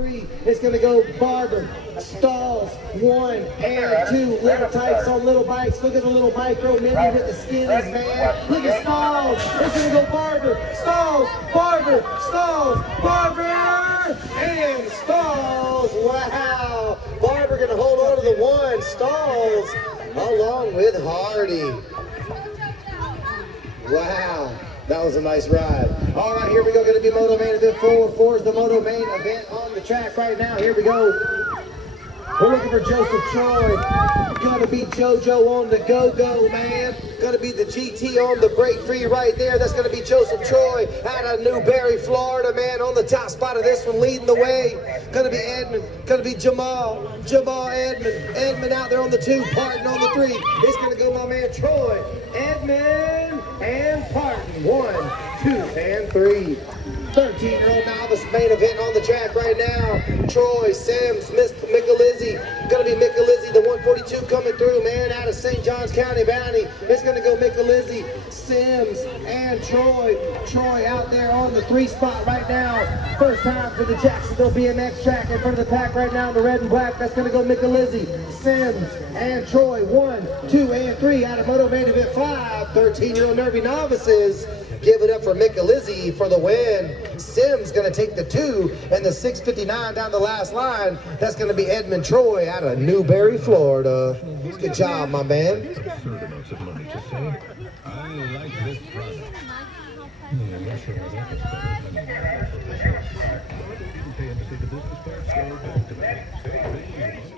3. It's going to go Barber. Stalls. 1 and 2. Little types on little bikes. Look at the little micro mini with the skins, man. Look at Stalls. It's going to go Barber. Stalls. Barber. Stalls. Barber. And Stalls. Wow. Barber going to hold on to the 1. Stalls along with Hardy. Wow. That was a nice ride. All right, here we go. Going to be Moto Main Event 4. 4 is the Moto Main Event on the track right now. Here we go. We're looking for Joseph Troy. Gonna be JoJo on the go-go, man. Gonna be the GT on the brake free right there. That's gonna be Joseph Troy out of Newberry, Florida, man. On the top spot of this one, leading the way. Gonna be Edmund. Gonna be Jamal. Edmund. Edmund out there on the 2. Parton on the 3. It's gonna go my man Troy. Edmund and Parton. 1, 2, and 3. 13-year-old novice main event on the track right now. Troy, Sims, Miss Michelizzi. Gonna be Michelizzi, the 142 coming through, man, out of St. Johns County Bounty. It's gonna go Michelizzi, Sims, and Troy. Troy out there on the 3 spot right now. First time for the Jacksonville BMX track in front of the pack right now in the red and black. That's gonna go Michelizzi, Sims, and Troy. 1, 2, and 3 out of Moto Main Event 5. 13-year-old nervy novices. Give it up for Michelizzi for the win. Sims gonna take the 2 and the 6:59 down the last line. That's gonna be Edmund Troy out of Newberry, Florida. Good job, my man. Absurd amounts of money to say, I like this product. Yeah, I'm not sure how that was better than the didn't pay him to see the business part, so back to back.